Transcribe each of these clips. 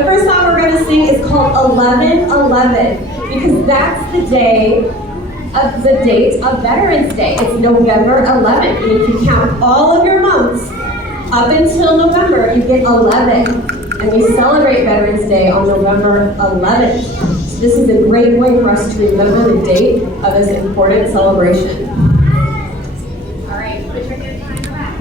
The first song we're going to sing is called 11/11 because that's the date of Veterans Day. It's November 11th. And if you count all of your months up until November, you get 11. And we celebrate Veterans Day on November 11th. So this is a great way for us to remember the date of this important celebration. All right, put your hands behind the back.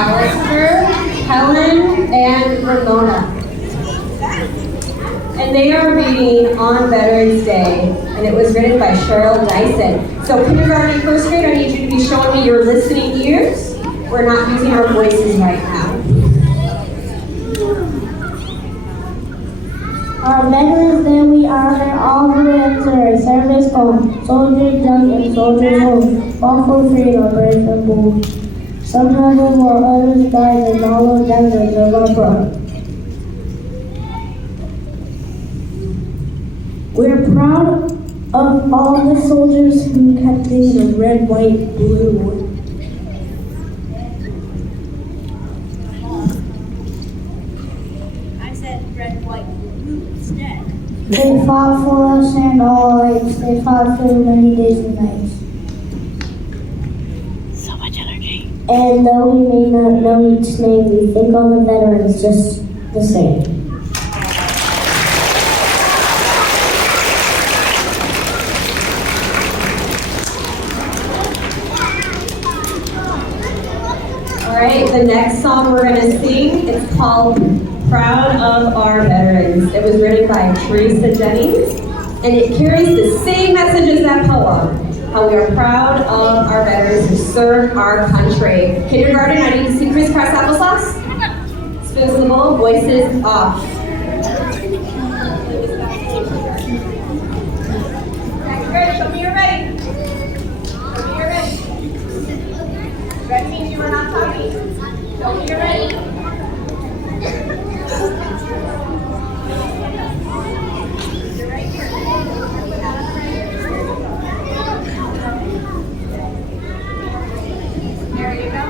Alisters, Helen, and Ramona. And they are reading on Veterans Day, and it was written by Cheryl Dyson. So kindergarten and first grade, I need you to be showing me your listening ears. We're not using our voices right now. On Veterans Day, we honor all who enter a service called soldiers young and soldiers old, fought for freedom, brave and bold. Some have it while others died, and all of them deserve our pride. We're proud of all the soldiers who kept things in red, white, blue. I said red, white, blue instead. They fought for us and all rights. They fought for many days and nights. So much energy. And though we may not know each name, we think all the veterans just the same. All right, the next song we're going to sing is called Proud of Our Veterans. It was written by Teresa Jennings, and it carries the same message as that poem, how we are proud of our veterans who served our country. Kindergarten, I need to see crisscross applesauce. Spoons in the bowl, voices off. Ready, show me you're ready. Show me you're ready. Red means you are not talking. Show me you're ready. You're right here. There you go.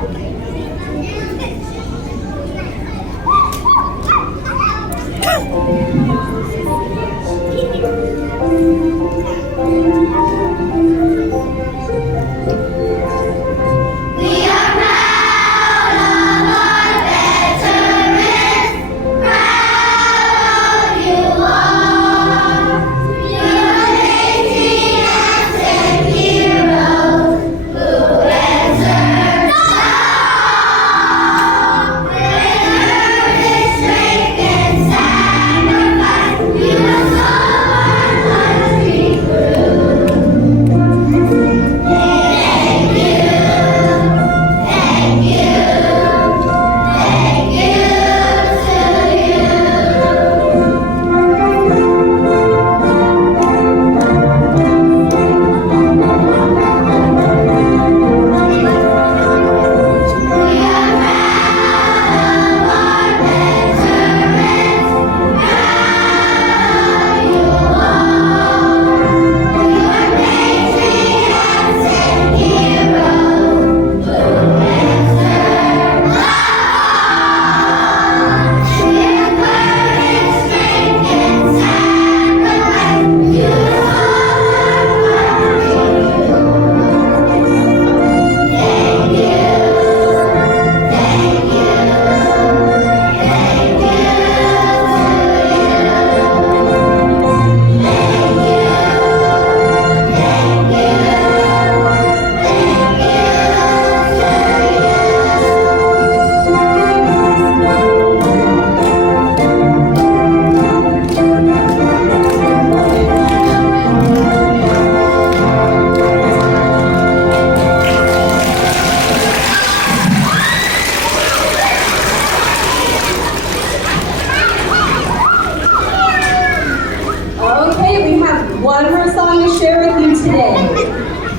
to share with you today.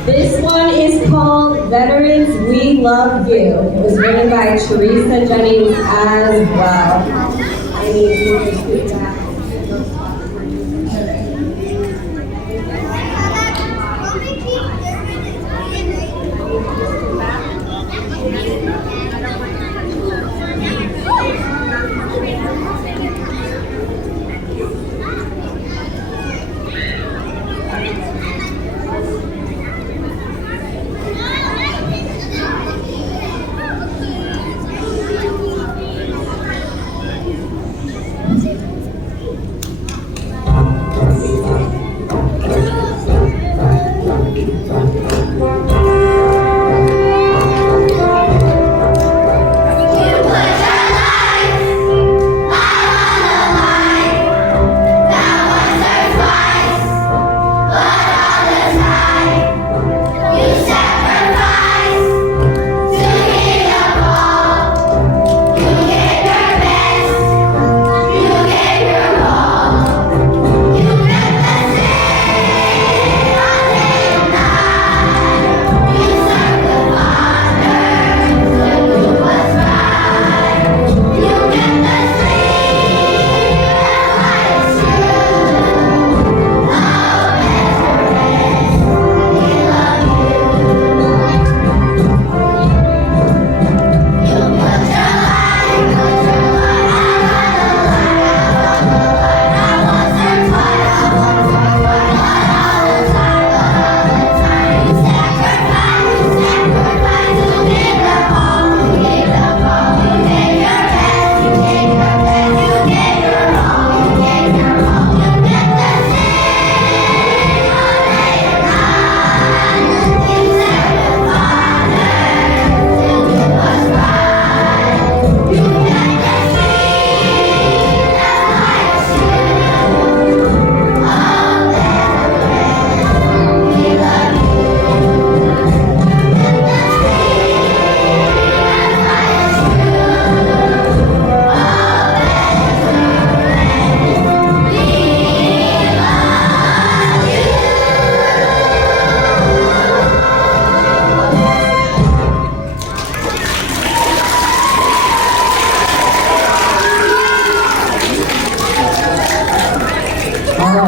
This one is called Veterans We Love You. It was written by Teresa Jennings as well. I need you to scoot back.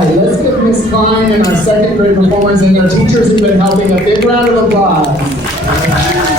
Let's give Miss Klein and our second grade performers and their teachers who've been helping a big round of applause.